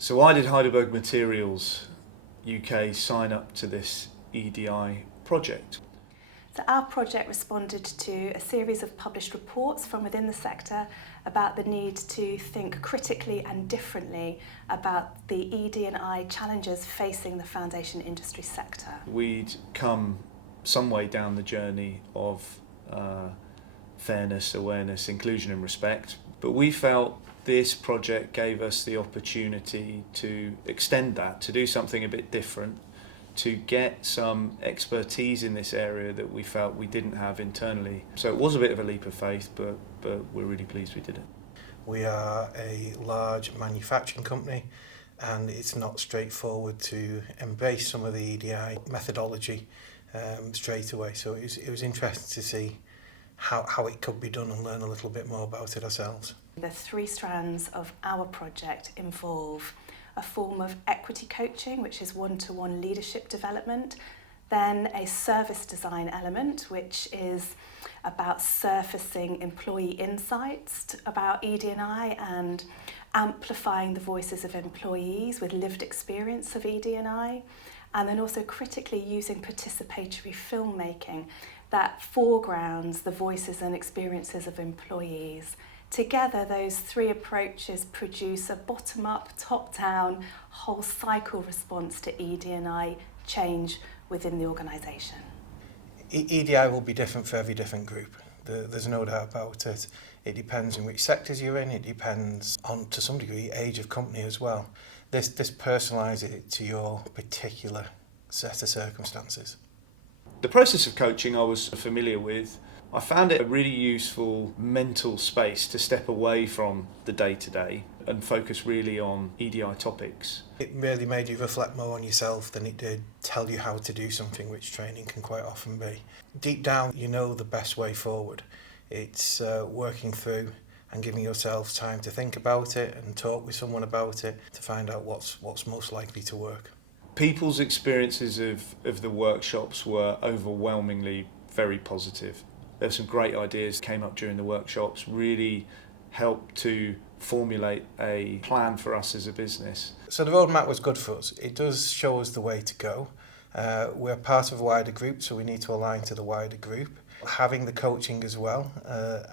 So why did Heidelberg Materials UK sign up to this EDI project? So our project responded to a series of published reports from within the sector about the need to think critically and differently about the ED&I challenges facing the foundation industry sector. We'd come some way down the journey of fairness, awareness, inclusion and respect, but we felt this project gave us the opportunity to extend that, to do something a bit different, to get some expertise in this area that we felt we didn't have internally. So it was a bit of a leap of faith, but we're really pleased we did it. We are a large manufacturing company, and it's not straightforward to embrace some of the EDI methodology straight away. So it was interesting to see how it could be done and learn a little bit more about it ourselves. The three strands of our project involve a form of equity coaching, which is one-to-one leadership development, then a service design element, which is about surfacing employee insights about ED&I and amplifying the voices of employees with lived experience of ED&I, and then also critically using participatory filmmaking that foregrounds the voices and experiences of employees. Together, those three approaches produce a bottom-up, top-down, whole cycle response to ED&I change within the organisation. EDI will be different for every different group. There's no doubt about it. It depends on which sectors you're in. It depends on, to some degree, age of company as well. This personalises it to your particular set of circumstances. The process of coaching I was familiar with. I found it a really useful mental space to step away from the day-to-day and focus really on EDI topics. It really made you reflect more on yourself than it did tell you how to do something, which training can quite often be. Deep down, you know the best way forward. It's working through and giving yourself time to think about it and talk with someone about it to find out what's most likely to work. People's experiences of the workshops were overwhelmingly very positive. There were some great ideas that came up during the workshops, really helped to formulate a plan for us as a business. So the roadmap was good for us. It does show us the way to go. We're part of a wider group, so we need to align to the wider group. Having the coaching as well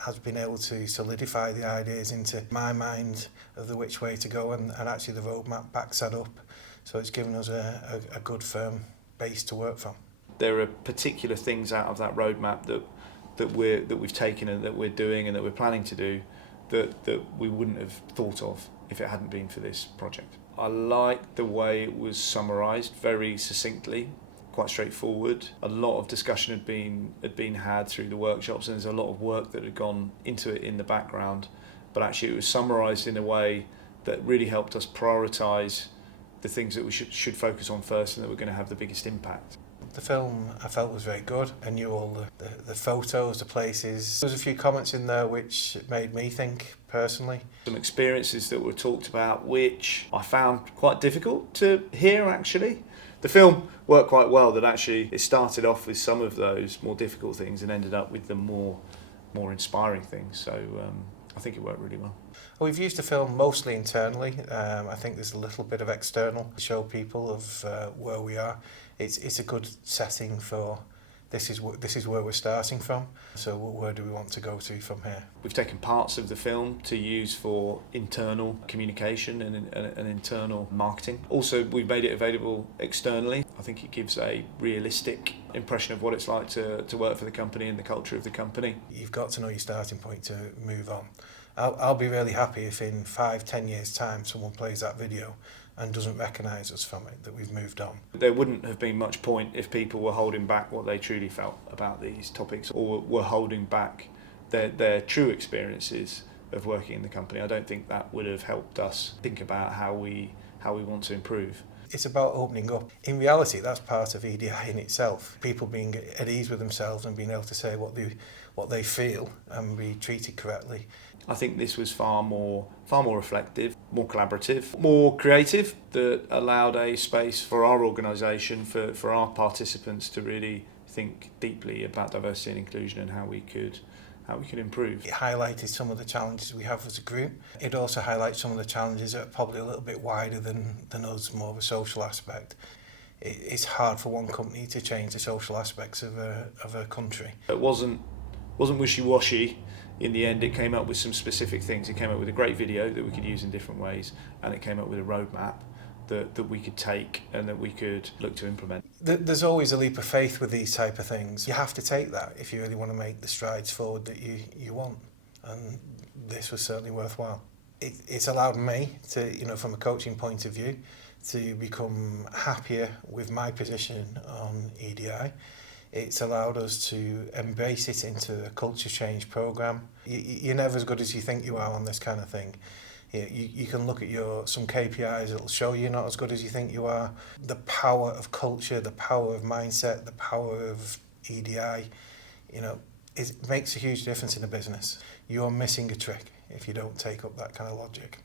has been able to solidify the ideas into my mind of the which way to go, and actually the roadmap backs that up. So it's given us a good firm base to work from. There are particular things out of that roadmap that we've taken and that we're doing and that we're planning to do that we wouldn't have thought of if it hadn't been for this project. I liked the way it was summarised very succinctly, quite straightforward. A lot of discussion had been had through the workshops, and there's a lot of work that had gone into it in the background, but actually it was summarised in a way that really helped us prioritise the things that we should focus on first and that were going to have the biggest impact. The film I felt was very good. I knew all the photos, the places. There was a few comments in there which made me think personally. Some experiences that were talked about which I found quite difficult to hear actually. The film worked quite well that actually it started off with some of those more difficult things and ended up with the more inspiring things. So I think it worked really well. We've used the film mostly internally. I think there's a little bit of external to show people of where we are. It's a good setting for this is where we're starting from. So where do we want to go to from here? We've taken parts of the film to use for internal communication and internal marketing. Also, we've made it available externally. I think it gives a realistic impression of what it's like to work for the company and the culture of the company. You've got to know your starting point to move on. I'll be really happy if in 5-10 years' time someone plays that video and doesn't recognise us from it, that we've moved on. There wouldn't have been much point if people were holding back what they truly felt about these topics or were holding back their true experiences of working in the company. I don't think that would have helped us think about how we want to improve. It's about opening up. In reality, that's part of EDI in itself. People being at ease with themselves and being able to say what they feel and be treated correctly. I think this was far more reflective, more collaborative, more creative, that allowed a space for our organisation, for our participants to really think deeply about diversity and inclusion and how we could how we can improve. It highlighted some of the challenges we have as a group. It also highlights some of the challenges that are probably a little bit wider than us, more of a social aspect. It's hard for one company to change the social aspects of a country. It wasn't wishy-washy. In the end, it came up with some specific things. It came up with a great video that we could use in different ways, and it came up with a roadmap that we could take and that we could look to implement. There's always a leap of faith with these type of things. You have to take that if you really want to make the strides forward that you want, and this was certainly worthwhile. It's allowed me to, from a coaching point of view, to become happier with my position on EDI. It's allowed us to embrace it into a culture change programme. You're never as good as you think you are on this kind of thing. You can look at some KPIs that'll show you're not as good as you think you are. The power of culture, the power of mindset, the power of EDI, it makes a huge difference in a business. You're missing a trick if you don't take up that kind of logic.